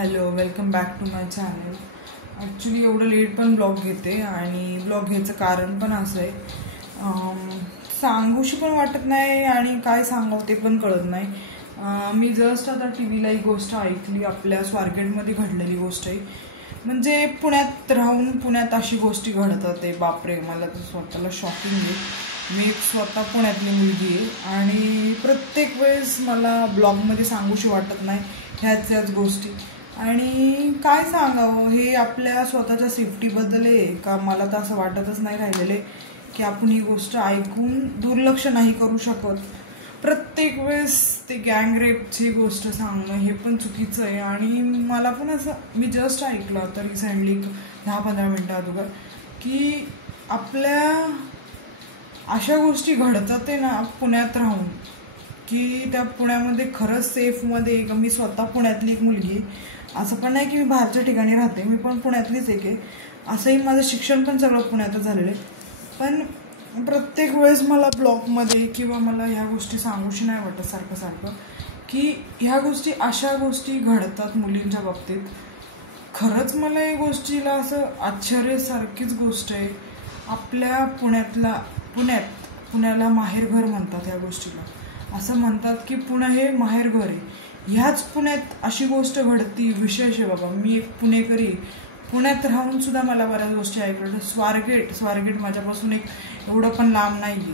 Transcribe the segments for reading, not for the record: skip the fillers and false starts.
Hello, welcome back to my channel. Actually एवढं late पण blog घेते आणि ब्लॉग घ्यायचं कारण पण असं आहे, सांगूशी पण वाटत नाही आणि काय सांगावं ते पण कळत नाही. मी जस्ट आता टी व्हीला एक गोष्ट ऐकली, आपल्या स्वारगेटमध्ये घडलेली गोष्ट आहे. म्हणजे पुण्यात राहून पुण्यात अशी गोष्टी घडतात आहे. बापरे, मला तर स्वतःला शॉकिंग आहे. मी एक स्वतः पुण्यातली मुलगी आहे आणि प्रत्येक वेळेस मला ब्लॉगमध्ये सांगूशी वाटत नाही ह्याच गोष्टी. आणि काय सांगावं, हे आपल्या स्वतःच्या सेफ्टीबद्दल आहे का मला तर असं वाटतच नाही राहिलेले की आपण ही गोष्ट ऐकून दुर्लक्ष नाही करू शकत. प्रत्येक वेळेस ते गँगरेपची गोष्ट सांगणं हे पण चुकीचं आहे. आणि मला पण असं, मी जस्ट ऐकलं होतं रिसेंटली 10-15 मिनटं अगोदर की आपल्या अशा गोष्टी घडतात आहे ना पुण्यात राहून, की त्या पुण्यामध्ये खरंच सेफमध्ये. मी स्वतः पुण्यातली एक मुलगी, असं पण नाही की मी बाहेरच्या ठिकाणी राहते, मी पण पुण्यातलीच एक आहे. असंही माझं शिक्षण पण सगळं पुण्यातच झालेलं आहे. पण प्रत्येक वेळेस मला ब्लॉगमध्ये किंवा मला ह्या गोष्टी सांगूशी नाही वाटत सारखं की ह्या गोष्टी, अशा गोष्टी घडतात मुलींच्या बाबतीत. खरंच मला या गोष्टीला असं आश्चर्यासारखीच गोष्ट आहे. आपल्या पुण्याला माहेरघर म्हणतात ह्या गोष्टीला. असं म्हणतात की पुणे हे माहेरघर आहे. ह्याच पुण्यात अशी गोष्ट घडती, विशेष आहे बाबा. मी एक पुणेकरी, पुण्यात राहून सुद्धा मला बऱ्याच गोष्टी ऐकल्या. स्वारगेट माझ्यापासून एक एवढं पण लांब नाही आहे.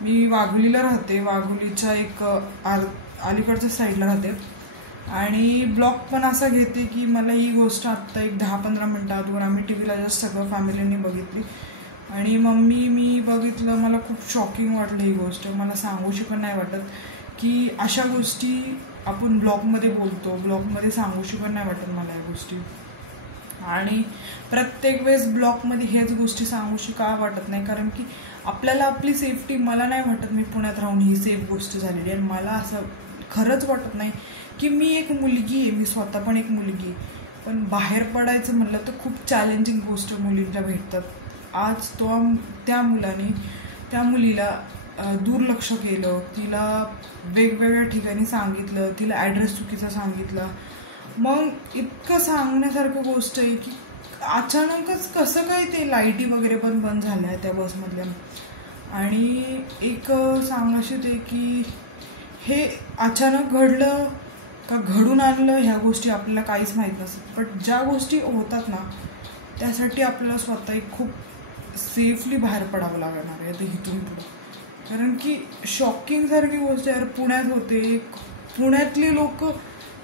मी वाघोलीला राहते, वाघोलीच्या एक अलीकडच्या साईडला राहते. आणि ब्लॉग पण असा घेते की मला ही गोष्ट आत्ता एक 10-15 मिनटं अगोदर आम्ही टी व्हीला जस्ट सगळं फॅमिलीने बघितली आणि मी बघितलं. मला खूप शॉकिंग वाटलं ही गोष्ट. मला सांगूशी पण नाही वाटत की अशा गोष्टी आपण ब्लॉगमध्ये बोलतो, ब्लॉगमध्ये सांगूशी पण नाही वाटत मला या गोष्टी. आणि प्रत्येक वेळेस ब्लॉगमध्ये हेच गोष्टी सांगूशी का वाटत नाही, कारण की आपल्याला आपली सेफ्टी, मला नाही वाटत मी पुण्यात राहून ही सेफ गोष्ट झालेली. आणि मला असं खरंच वाटत नाही की मी एक मुलगी आहे, मी स्वतः पण एक मुलगी, पण बाहेर पडायचं म्हटलं तर खूप चॅलेंजिंग गोष्ट मुलींना भेटतात. आज त्या मुलीला दुर्लक्ष केलं, तिला वेगवेगळ्या ठिकाणी सांगितलं, तिला ॲड्रेस चुकीचा सांगितला. मग इतकं सांगण्यासारखं गोष्ट आहे की अचानकच कसं काय ते लाईटी वगैरे पण बंद झाल्या त्या बसमधल्या. आणि एक सांगायचं ते की हे अचानक घडलं का घडून आणलं ह्या गोष्टी आपल्याला काहीच माहीत नसतात. पण ज्या गोष्टी होतात ना त्यासाठी आपल्याला स्वतः एक खूप सेफली बाहेर पडावं लागणार आहे इथून पुढे. कारण की शॉकिंग सारखी गोष्ट यार पुण्यात होते. पुण्यातली लोक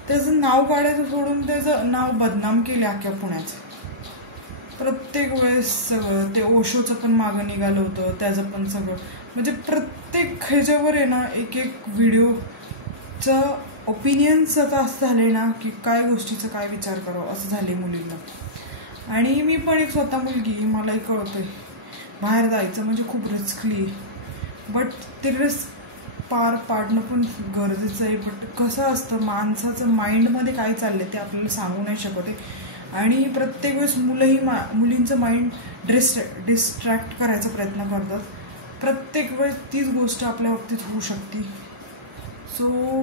त्याचं नाव काढायचं सोडून त्याचं नाव बदनाम केले अख्ख्या पुण्याचं. प्रत्येक वेळेस सगळं ते ओशोचं पण मागं निघालं होतं, त्याचं पण सगळं, म्हणजे प्रत्येक ह्याच्यावर आहे ना एक व्हिडिओचं ओपिनियन्स आता असं झाले ना की काय गोष्टीचं काय विचार करावं असं झाले मुलींना. आणि मी पण एक स्वतः मुलगी, मलाही कळतंय बाहेर जायचं म्हणजे खूप रिस्कली, बट ते रिस्क पार पाडणं पण गरजेचं आहे. बट कसं असतं, माणसाचं माइंडमध्ये काय चाललंय ते आपल्याला सांगू नाही शकत आहे. आणि प्रत्येक वेळेस मुलींचं माइंड डिस्ट्रॅक्ट करायचा प्रयत्न करतात. प्रत्येक वेळेस तीच गोष्ट आपल्या बाबतीत होऊ शकते. सो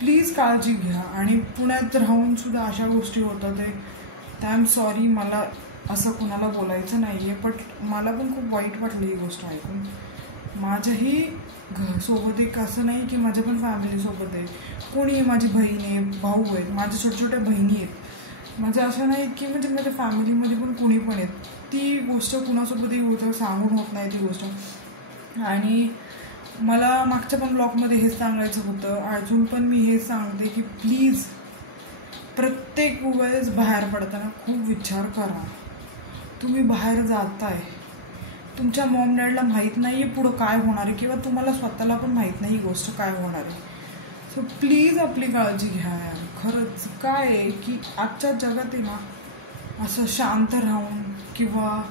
प्लीज काळजी घ्या. आणि पुण्यात राहून सुद्धा अशा गोष्टी होतात आहे. आय एम सॉरी, मला असं कुणाला बोलायचं नाही आहे, बट मला पण खूप वाईट वाटलं ही गोष्ट ऐकून. माझ्याही सोबत एक असं नाही की माझ्या पण फॅमिलीसोबत आहे, कोणी आहे, माझी बहीण आहे, भाऊ आहेत, माझ्या छोट्या बहिणी आहेत. माझं असं नाही की म्हणजे माझ्या फॅमिलीमध्ये पण कोणी पण आहेत. ती गोष्ट कुणासोबतही होतं, सांगून होत नाही ती गोष्ट. आणि मला मागच्या पण ब्लॉगमध्ये हेच सांगायचं होतं, अजून पण मी हेच सांगते की प्लीज प्रत्येक वेळेस बाहेर पडताना खूप विचार करा. तुम्ही बाहेर जाताय, तुमच्या मॉम डॅडला माहीत नाही आहे पुढं काय होणार आहे, किंवा तुम्हाला स्वतःला पण माहीत नाही ही गोष्ट काय होणार आहे. सो प्लीज आपली काळजी घ्या यार. खरंच काय आहे की आजच्या जगात आहे ना असं शांत राहून किंवा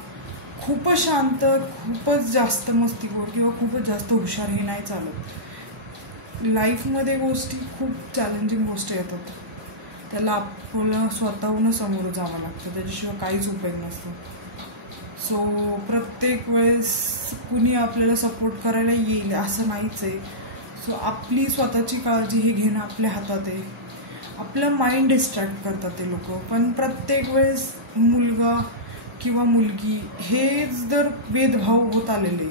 खूपच शांत, खूपच जास्त मस्तीखोर किंवा खूपच जास्त हुशार हे नाही चालत. लाईफमध्ये गोष्टी खूप चॅलेंजिंग गोष्टी येतात, त्याला आपल्याला स्वतःहून समोर जावं लागतं, त्याच्याशिवाय काहीच उपयोग नसतो. सो प्रत्येक वेळेस कुणी आपल्याला सपोर्ट करायला येईल असं नाहीच आहे. सो आपली स्वतःची काळजी हे घेणं आपल्या हातात आहे. आपलं माइंड डिस्ट्रॅक्ट करतात ते लोक. पण प्रत्येक वेळेस मुलगा किंवा मुलगी हेच जर भेदभाव होत आलेले,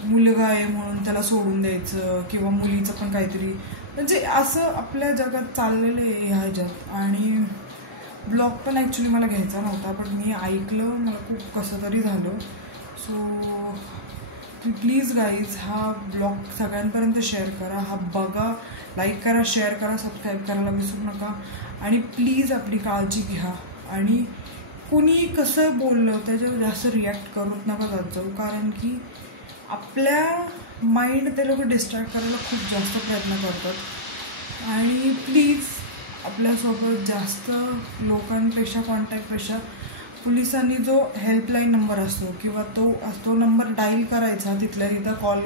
मुलगा आहे म्हणून त्याला सोडून द्यायचं किंवा मुलीचं पण काहीतरी, म्हणजे असं आपल्या जगात चाललेलं आहे ह्या ह्याच्यात. आणि ब्लॉग पण ॲक्च्युली मला घ्यायचा नव्हता, पण मी ऐकलं, मला खूप कसं तरी झालं. सो प्लीज गाईज, हा ब्लॉग सगळ्यांपर्यंत शेअर करा, हा बघा, लाईक करा, शेअर करा, सबस्क्राईब करायला विसरू नका. आणि प्लीज आपली काळजी घ्या. आणि कोणी कसं बोललं त्याच्यावर जास्त रिॲक्ट करूच नका जात जाऊ, कारण की आपल्या माइंड ते लोक डिस्ट्रॅक्ट करायला खूप जास्त प्रयत्न करतात. आणि प्लीज आपल्यासोबत जास्त लोकांपेक्षा, कॉन्टॅक्टपेक्षा पोलिसांनी जो हेल्पलाईन नंबर असतो किंवा तो नंबर डायल करायचा, तिथल्या तिथं कॉल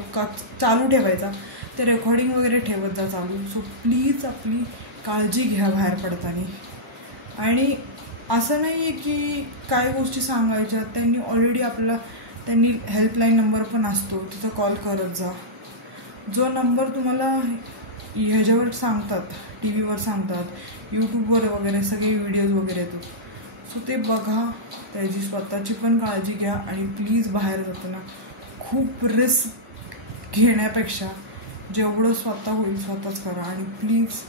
चालू ठेवायचा, ते रेकॉर्डिंग वगैरे ठेवत जा चालू. सो प्लीज आपली काळजी घ्या बाहेर पडताना. आणि असं नाही आहे की काय गोष्टी सांगायच्या, त्यांनी ऑलरेडी त्यांनी हेल्पलाईन नंबर पण असतो, तिथं कॉल करत जा. जो नंबर तुम्हाला ह्याच्यावर सांगतात, टी व्हीवर सांगतात, यूट्यूबवर वगैरे सगळे व्हिडिओज वगैरे येतात, सो ते बघा, त्याची स्वतःची पण काळजी घ्या. आणि प्लीज बाहेर जाताना खूप रिस्क घेण्यापेक्षा जेवढं स्वतः होईल स्वतःच करा. आणि प्लीज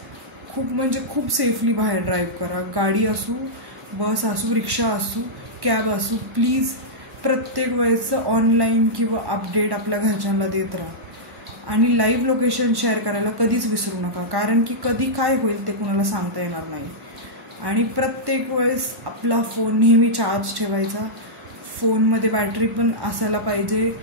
खूप सेफली बाहेर ड्राईव्ह करा. गाडी असू, बस असू, रिक्षा असू, कॅब असू, प्लीज प्रत्येक वेळेचं ऑनलाईन किंवा अपडेट आपल्या घरच्यांना देत राहा. आणि लाईव्ह लोकेशन शेअर करायला कधीच विसरू नका, कारण की कधी काय होईल ते कुणाला सांगता येणार नाही. आणि प्रत्येक वेळेस आपला फोन नेहमी चार्ज ठेवायचा, फोनमध्ये बॅटरी पण असायला पाहिजे,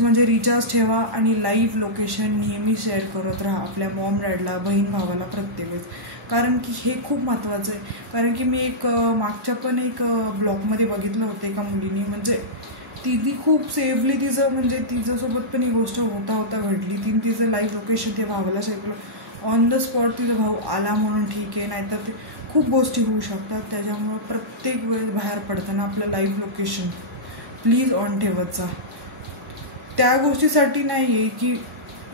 म्हणजे रिचार्ज ठेवा. आणि लाईव्ह लोकेशन नेहमी शेअर करत राहा आपल्या मॉम डॅडला, बहीण भावाला, प्रत्येक वेळेस, कारण की हे खूप महत्त्वाचं आहे. कारण की मी मागच्या पण एक ब्लॉगमध्ये बघितलं होतं, एका मुलीने, म्हणजे ती खूप सेफली तिच्यासोबत पण ही गोष्ट होता घडली. तिचं लाईव्ह लोकेशन ते भावाला शेअर ऑन द स्पॉट, तिचा भाऊ आला म्हणून ठीक आहे, नाहीतर ते खूप गोष्टी होऊ शकतात. त्याच्यामुळं प्रत्येक वेळेस बाहेर पडताना आपलं लाईव्ह लोकेशन प्लीज ऑन ठेवत जा. त्या गोष्टीसाठी नाही आहे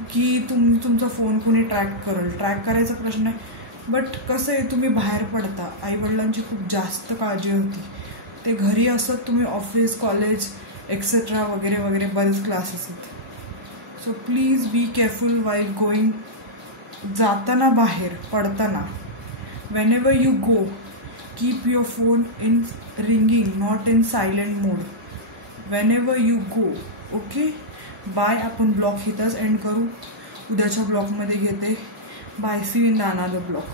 की तुमचा फोन कोणी ट्रॅक करायचा प्रश्न नाही, बट कसं आहे, तुम्ही बाहेर पडता, आईवडिलांची खूप जास्त काळजी होती, ते घरी असत, तुम्ही ऑफिस, कॉलेज एक्सेट्रा वगैरे वगैरे बरेच क्लासेस आहेत. So please be careful while going, जाताना बाहेर पडताना. whenever you go, keep your phone in ringing, not in silent mode. whenever you go, okay? Bye. आपण ब्लॉग इथंच एंड करू, उद्याच्या ब्लॉगमध्ये घेते. Bye, see you in the another blog.